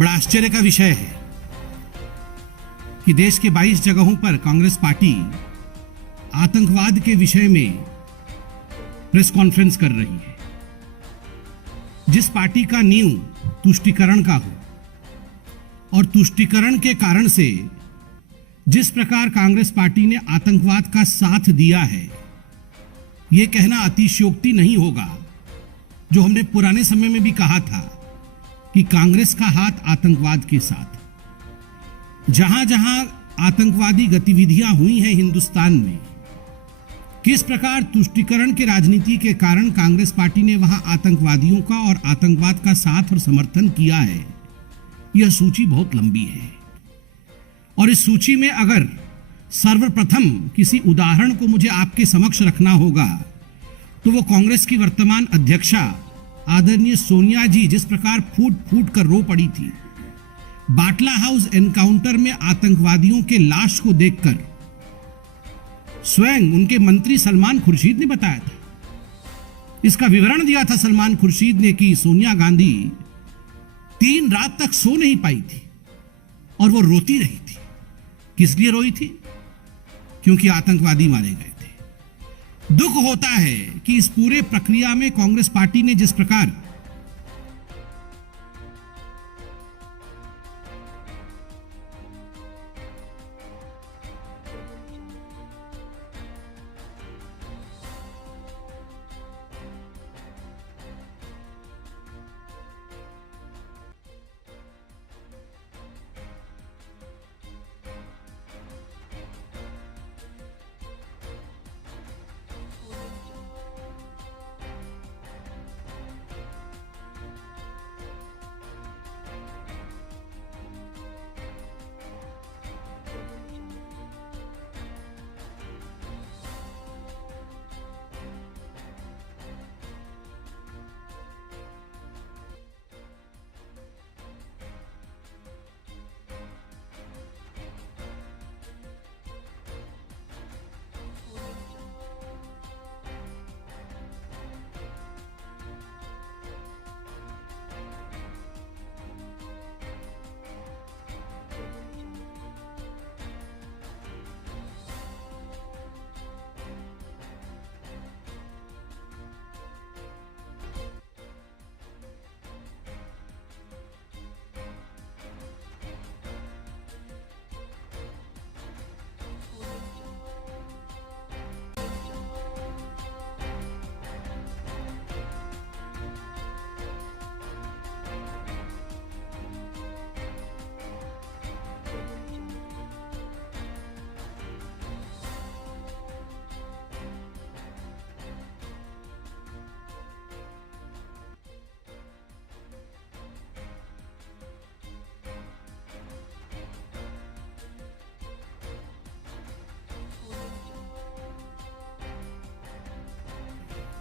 बड़ा आश्चर्य का विषय है कि देश के 22 जगहों पर कांग्रेस पार्टी आतंकवाद के विषय में प्रेस कॉन्फ्रेंस कर रही है। जिस पार्टी का नींव तुष्टीकरण का हो और तुष्टीकरण के कारण से जिस प्रकार कांग्रेस पार्टी ने आतंकवाद का साथ दिया है, यह कहना अतिशयोक्ति नहीं होगा। जो हमने पुराने समय में भी कहा था कि कांग्रेस का हाथ आतंकवाद के साथ, जहां जहां आतंकवादी गतिविधियां हुई हैं हिंदुस्तान में, किस प्रकार तुष्टीकरण के राजनीति के कारण कांग्रेस पार्टी ने वहां आतंकवादियों का और आतंकवाद का साथ और समर्थन किया है, यह सूची बहुत लंबी है। और इस सूची में अगर सर्वप्रथम किसी उदाहरण को मुझे आपके समक्ष रखना होगा तो वो कांग्रेस की वर्तमान अध्यक्षा आदरणीय सोनिया जी जिस प्रकार फूट फूट कर रो पड़ी थी, बाटला हाउस एनकाउंटर में आतंकवादियों के लाश को देखकर स्वयं उनके मंत्री सलमान खुर्शीद ने बताया था, इसका विवरण दिया था सलमान खुर्शीद ने कि सोनिया गांधी 3 रात तक सो नहीं पाई थी और वो रोती रही थी। किस लिए रोई थी? क्योंकि आतंकवादी मारे गए थे। दुख होता है कि इस पूरे प्रक्रिया में कांग्रेस पार्टी ने जिस प्रकार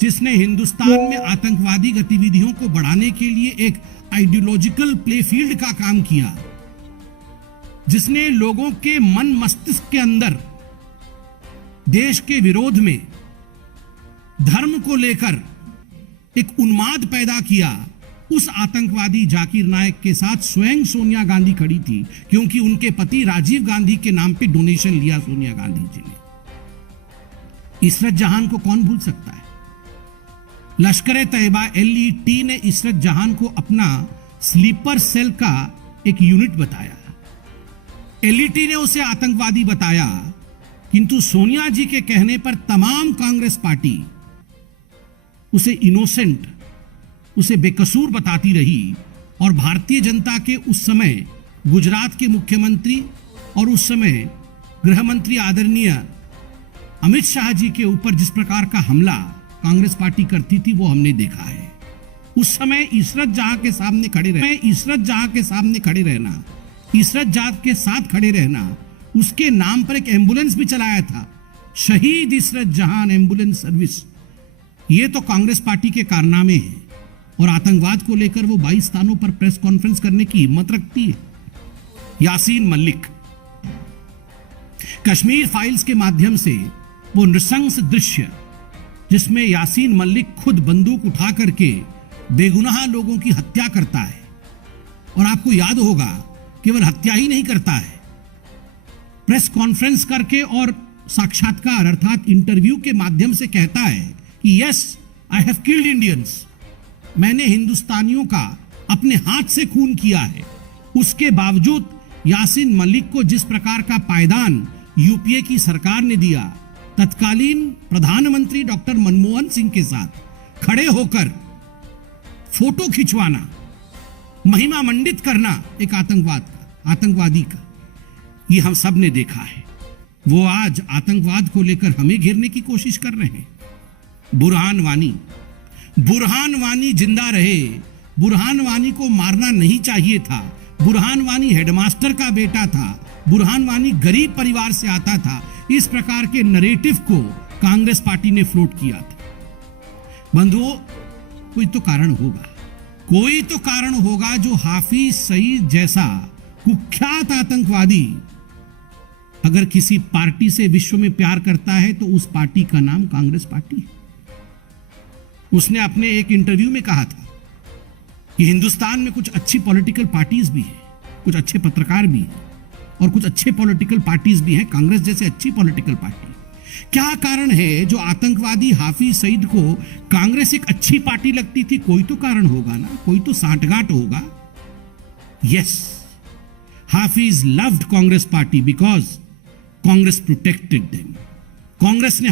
जिसने हिंदुस्तान में आतंकवादी गतिविधियों को बढ़ाने के लिए एक आइडियोलॉजिकल प्लेफील्ड का काम किया, जिसने लोगों के मन मस्तिष्क के अंदर देश के विरोध में धर्म को लेकर एक उन्माद पैदा किया, उस आतंकवादी जाकिर नायक के साथ स्वयं सोनिया गांधी खड़ी थी, क्योंकि उनके पति राजीव गांधी के नाम पे डोनेशन लिया सोनिया गांधी जी ने। इशरत जहां को कौन भूल सकता है? लश्कर-ए-तैयबा LET ने इशरत जहां को अपना स्लीपर सेल का एक यूनिट बताया। LET ने उसे आतंकवादी बताया, किंतु सोनिया जी के कहने पर तमाम कांग्रेस पार्टी उसे इनोसेंट, उसे बेकसूर बताती रही। और भारतीय जनता के उस समय गुजरात के मुख्यमंत्री और उस समय गृह मंत्री आदरणीय अमित शाह जी के ऊपर जिस प्रकार का हमला कांग्रेस पार्टी करती थी, वो हमने देखा है। उस समय इशरत जहां के सामने खड़े रहना, इशरत जहां के सामने खड़े रहना, इशरत जहां के साथ खड़े रहना, उसके नाम पर एक एम्बुलेंस भी चलाया था, शहीद इशरत जहां एम्बुलेंस सर्विस। ये तो कांग्रेस पार्टी के कारनामे हैं। और आतंकवाद को लेकर वो 22 स्थानों पर प्रेस कॉन्फ्रेंस करने की हिम्मत रखती है। यासीन मलिक, कश्मीर फाइल्स के माध्यम से वो नृशंस दृश्य जिसमें यासीन मलिक खुद बंदूक उठा करके बेगुनाह लोगों की हत्या करता है, और आपको याद होगा केवल हत्या ही नहीं करता है, प्रेस कॉन्फ्रेंस करके और साक्षात्कार अर्थात इंटरव्यू के माध्यम से कहता है कि yes I have killed Indians, मैंने हिंदुस्तानियों का अपने हाथ से खून किया है। उसके बावजूद यासीन मलिक को जिस प्रकार का पायदान यूपीए की सरकार ने दिया, तत्कालीन प्रधानमंत्री डॉक्टर मनमोहन सिंह के साथ खड़े होकर फोटो खिंचवाना, महिमा मंडित करना एक आतंकवादी का, ये हम सब ने देखा है। वो आज आतंकवाद को लेकर हमें घेरने की कोशिश कर रहे हैं। बुरहान वानी जिंदा रहे, बुरहान वानी को मारना नहीं चाहिए था। बुरहान वानी हेडमास्टर का बेटा था, बुरहान वानी गरीब परिवार से आता था। इस प्रकार के नरेटिव को कांग्रेस पार्टी ने फ्लोट किया था। बंधुओं, कोई तो कारण होगा जो हाफिज सईद जैसा कुख्यात आतंकवादी अगर किसी पार्टी से विश्व में प्यार करता है तो उस पार्टी का नाम कांग्रेस पार्टी है। उसने अपने एक इंटरव्यू में कहा था कि हिंदुस्तान में कुछ अच्छी पॉलिटिकल पार्टीज भी हैं, कुछ अच्छे पत्रकार भी हैं और कुछ अच्छे पॉलिटिकल पार्टीज भी हैं, कांग्रेस जैसे अच्छी पॉलिटिकल पार्टी। क्या कारण है जो आतंकवादी हाफिज सईद को कांग्रेस एक अच्छी पार्टी लगती थी? कोई तो कारण होगा ना, कोई तो सांठगांठ होगा। Yes, Hafiz loved Congress party because Congress protected them. Congress ने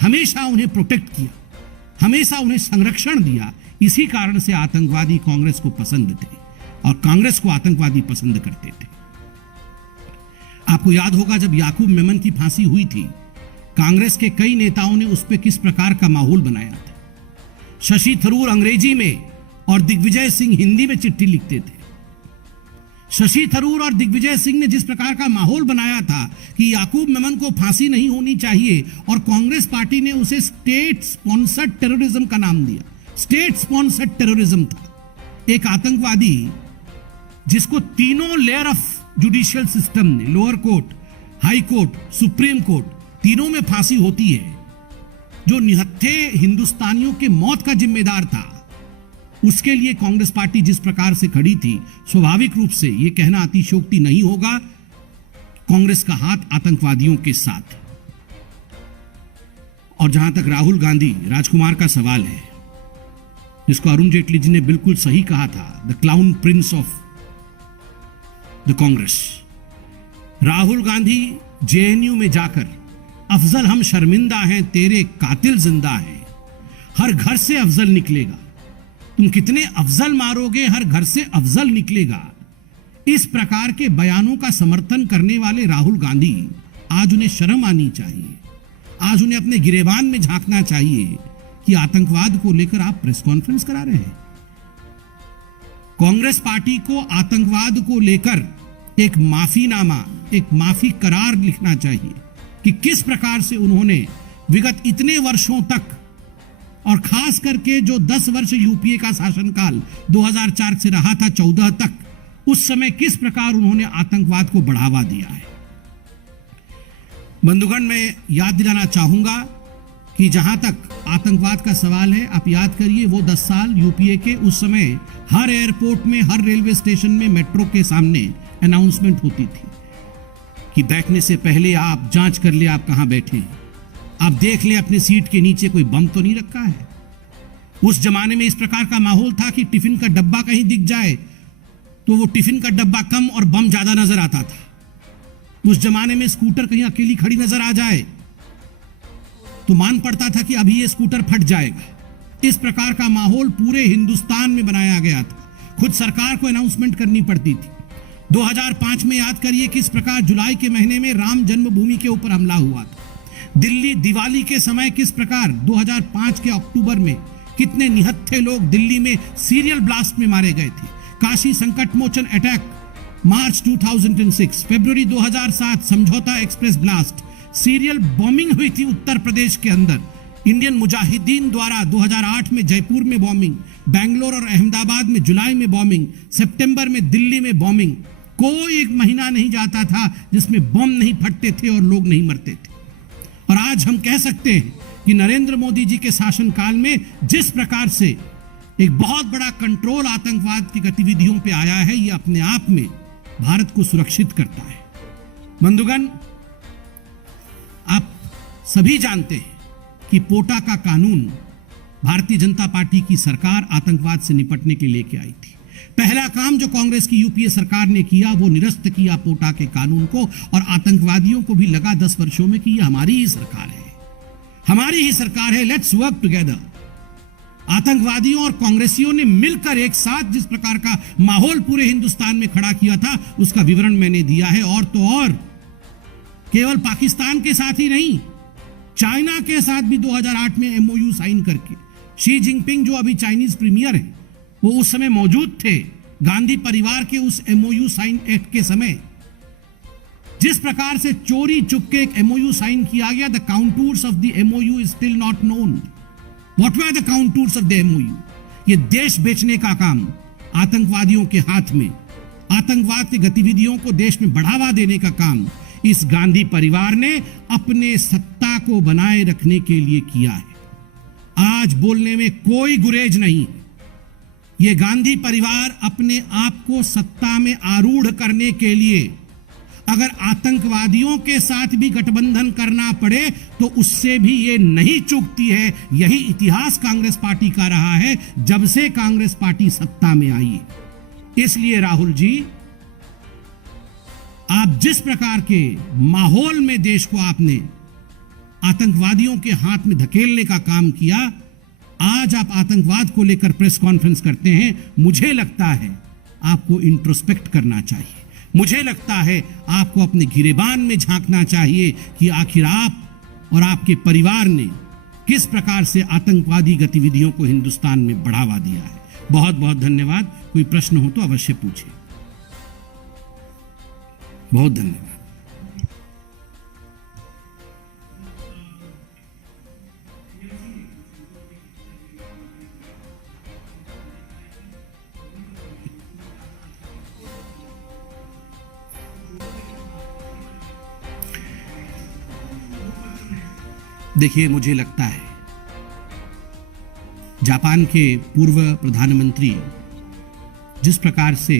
हमेशा उन्हें प्रोटेक्ट किया, हमेशा उन्हें संरक्षण दिया। इसी कारण से आतंकवादी कांग्रेस को पसंद थे और कांग्रेस को आतंकवादी पसंद करते थे। आपको याद होगा जब याकूब मेमन की फांसी हुई थी, कांग्रेस के कई नेताओं ने उस पर किस प्रकार का माहौल बनाया था। शशि थरूर अंग्रेजी में और दिग्विजय सिंह हिंदी में चिट्ठी लिखते थे। शशि थरूर और दिग्विजय सिंह ने जिस प्रकार का माहौल बनाया था कि याकूब मेमन को फांसी नहीं होनी चाहिए, और कांग्रेस पार्टी ने उसे स्टेट स्पॉन्सर्ड टेररिज्म का नाम दिया। स्टेट स्पॉन्सर्ड टेररिज्म था, एक आतंकवादी जिसको तीनों लेयर ऑफ जुडिशियल सिस्टम ने, lower court, high court, supreme court, तीनों में फांसी होती है, जो निहत्थे हिंदुस्तानियों के मौत का जिम्मेदार था। उसके लिए कांग्रेस पार्टी जिस प्रकार से खड़ी थी, स्वाभाविक रूप से यह कहना अतिशयोक्ति नहीं होगा, कांग्रेस का हाथ आतंकवादियों के साथ। और जहां तक राहुल गांधी राजकुमार का सवाल है, जिसको अरुण जेटली जी ने बिल्कुल सही कहा था, the clown Prince of the Congress. Rahul Gandhi JNU में जाकर, अफजल हम शर्मिंदा हैं, तेरे कातिल जिंदा हैं, हर घर से अफजल निकलेगा, तुम कितने अफजल मारोगे, हर घर से अफजल निकलेगा, इस प्रकार के बयानों का समर्थन करने वाले राहुल गांधी आज उन्हें शर्म आनी चाहिए। आज उन्हें अपने गिरेबान में झांकना चाहिए कि आतंकवाद को लेकर आप प्रेस कॉन्फ्रेंस करा रहे हैं। कांग्रेस पार्टी को आतंकवाद को लेकर एक माफीनामा, एक माफी करार लिखना चाहिए कि किस प्रकार से उन्होंने विगत इतने वर्षों तक, और खास करके जो 10 वर्ष यूपीए का शासनकाल 2004 से रहा था 14 तक, उस समय किस प्रकार उन्होंने आतंकवाद को बढ़ावा दिया है। बंधुगण, मैं याद दिलाना चाहूंगा कि जहां तक आतंकवाद का सवाल है, आप याद करिए वो 10 साल यूपीए के, उस समय हर एयरपोर्ट में, हर रेलवे स्टेशन में, मेट्रो के सामने अनाउंसमेंट होती थी कि बैठने से पहले आप जांच कर ले आप कहां बैठे हैं, आप देख ले अपने सीट के नीचे कोई बम तो नहीं रखा है। उस जमाने में इस प्रकार का माहौल था कि टिफिन का डब्बा कहीं दिख जाए तो वो टिफिन का डब्बा कम और बम ज्यादा नजर आता था। उस जमाने में स्कूटर कहीं अकेली खड़ी नजर आ जाए तो मान पड़ता था कि अभी ये स्कूटर फट जाएगा। इस प्रकार का माहौल पूरे हिंदुस्तान में बनाया गया था। खुद सरकार को अनाउंसमेंट करनी पड़ती थी। 2005 में याद करिए किस प्रकार जुलाई के महीने में राम जन्मभूमि के ऊपर हमला हुआ था। दिल्ली दिवाली के समय किस प्रकार 2005 के अक्टूबर में कितने निहत्थे लोग दिल्ली में सीरियल ब्लास्ट में मारे गए थे। काशी संकट मोचन अटैक मार्च 2006, फरवरी 2007 समझौता एक्सप्रेस ब्लास्ट, सीरियल बॉम्बिंग हुई थी उत्तर प्रदेश के अंदर। इंडियन मुजाहिदीन द्वारा 2008 में जयपुर में बॉम्बिंग, बेंगलोर और अहमदाबाद में जुलाई में बॉम्बिंग, सितंबर में दिल्ली में बॉम्बिंग। कोई एक महीना नहीं जाता था जिसमें बम नहीं फटते थे और लोग नहीं मरते थे। और आज हम कह सकते हैं कि नरेंद्र मोदी जी के शासनकाल में जिस प्रकार से एक बहुत बड़ा कंट्रोल आतंकवाद की गतिविधियों पे आया है। यह अपने आप में भारत को सुरक्षित करता है। बंधुगण, आप सभी जानते हैं कि पोटा का कानून भारतीय जनता पार्टी की सरकार आतंकवाद से निपटने के लिए लेके आई थी। पहला काम जो कांग्रेस की यूपीए सरकार ने किया वो निरस्त किया पोटा के कानून को, और आतंकवादियों को भी लगा 10 वर्षों में कि ये हमारी ही सरकार है, हमारी ही सरकार है, लेट्स वर्क टुगेदर। आतंकवादियों और कांग्रेसियों ने मिलकर एक साथ जिस प्रकार का माहौल पूरे हिंदुस्तान में खड़ा किया था उसका विवरण मैंने दिया है। और तो और केवल पाकिस्तान के साथ ही नहीं, चाइना के साथ भी 2008 में एमओयू साइन करके, शी जिनपिंग जो अभी चाइनीज प्रीमियर हैं वो उस समय मौजूद थे। गांधी परिवार के उस एमओयू साइन एक्ट के समय जिस प्रकार से चोरी चुपके एक एमओयू साइन किया गया, the contours of the MOU is still not known. What were the contours of the MOU? ये देश बेचने का काम आतंकवादियों के हाथ में, आतंकवाद की गतिविधियों को देश में बढ़ावा देने का काम इस गांधी परिवार ने अपने सत्ता को बनाए रखने के लिए किया है। आज बोलने में कोई गुरेज नहीं। ये गांधी परिवार अपने आप को सत्ता में आरूढ़ करने के लिए अगर आतंकवादियों के साथ भी गठबंधन करना पड़े तो उससे भी ये नहीं चूकती है। यही इतिहास कांग्रेस पार्टी का रहा है जब से कांग्रेस पार्टी सत्ता में आई है। इसलिए राहुल जी, आप जिस प्रकार के माहौल में देश को आपने आतंकवादियों के हाथ में धकेलने का काम किया, आज आप आतंकवाद को लेकर प्रेस कॉन्फ्रेंस करते हैं। मुझे लगता है आपको इंट्रोस्पेक्ट करना चाहिए। मुझे लगता है आपको अपने गिरेबान में झांकना चाहिए कि आखिर आप और आपके परिवार ने किस प्रकार से आतंकवादी गतिविधियों को हिंदुस्तान में बढ़ावा दिया है। बहुत बहुत धन्यवाद। कोई प्रश्न हो तो अवश्य पूछिए। बहुत धन्यवाद। देखिए, मुझे लगता है जापान के पूर्व प्रधानमंत्री जिस प्रकार से